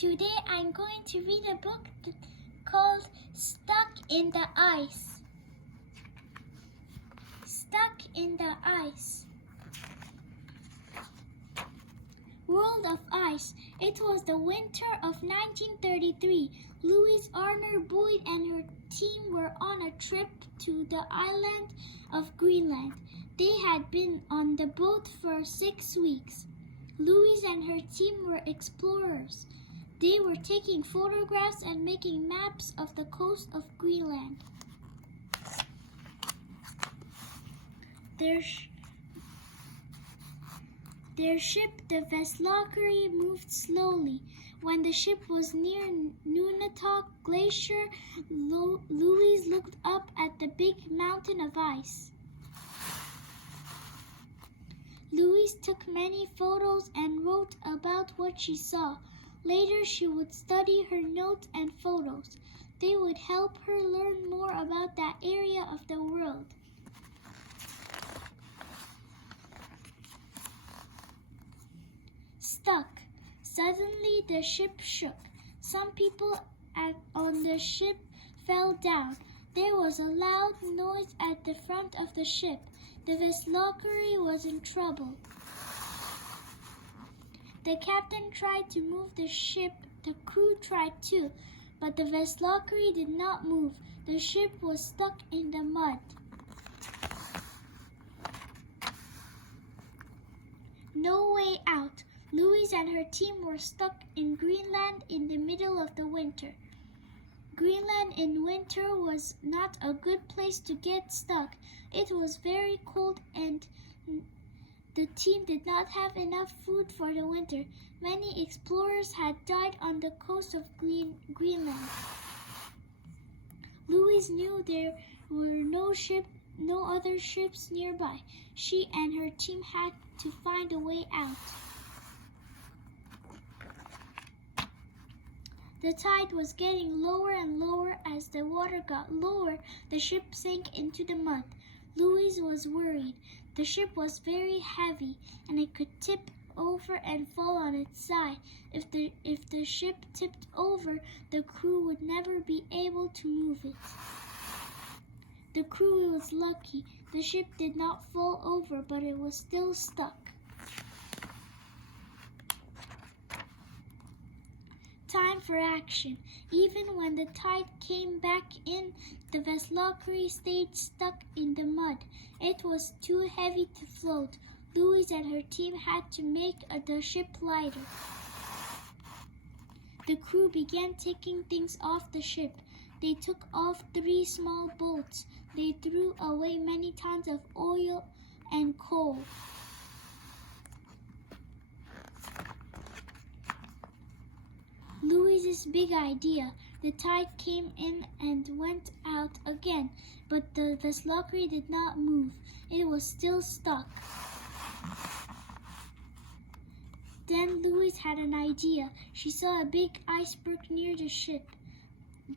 Today I'm going to read a book called Stuck in the Ice. Stuck in the Ice. World of Ice. It was the winter of 1933. Louise Arner Boyd and her team were on a trip to the island of Greenland. They had been on the boat for 6 weeks. Louise and her team were explorers. They were taking photographs and making maps of the coast of Greenland. Their ship, the Veslockary, moved slowly. When the ship was near Nunatak Glacier, Louise looked up at the big mountain of ice. Louise took many photos and wrote about what she saw. Later, she would study her notes and photos. They would help her learn more about that area of the world. Stuck. Suddenly, the ship shook. Some people on the ship fell down. There was a loud noise at the front of the ship. The Veslockary was in trouble. The captain tried to move the ship. The crew tried too, but the Veslockary did not move. The ship was stuck in the mud. No way out. Louise and her team were stuck in Greenland in the middle of the winter. Greenland in winter was not a good place to get stuck. It was very cold and the team did not have enough food for the winter. Many explorers had died on the coast of Greenland. Louise knew there were no other ships nearby. She and her team had to find a way out. The tide was getting lower and lower. As the water got lower, the ship sank into the mud. Louise was worried. The ship was very heavy, and it could tip over and fall on its side. If the ship tipped over, the crew would never be able to move it. The crew was lucky. The ship did not fall over, but it was still stuck. Time for action. Even when the tide came back in, the Veslockary stayed stuck in the mud. It was too heavy to float. Louise and her team had to make the ship lighter. The crew began taking things off the ship. They took off 3 small boats. They threw away many tons of oil and coal. Louise's big idea. The tide came in and went out again, but the Veslockary did not move. It was still stuck. Then Louise had an idea. She saw a big iceberg near the ship.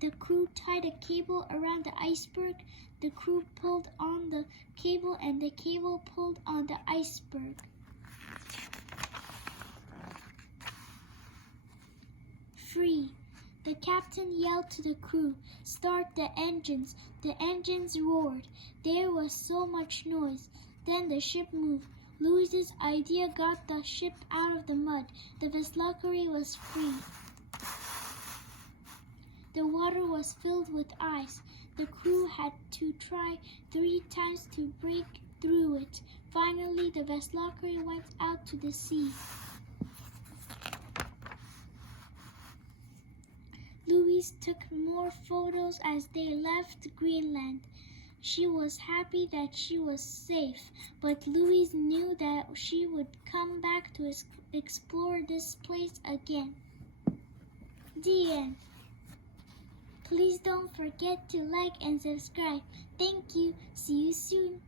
The crew tied a cable around the iceberg. The crew pulled on the cable and the cable pulled on the iceberg. Free. The captain yelled to the crew, "Start the engines." The engines roared. There was so much noise. Then the ship moved. Louise's idea got the ship out of the mud. The Veslockary was free. The water was filled with ice. The crew had to try 3 times to break through it. Finally, the Veslockary went out to the sea. Louise took more photos as they left Greenland. She was happy that she was safe, but Louise knew that she would come back to explore this place again. The end. Please don't forget to like and subscribe. Thank you. See you soon.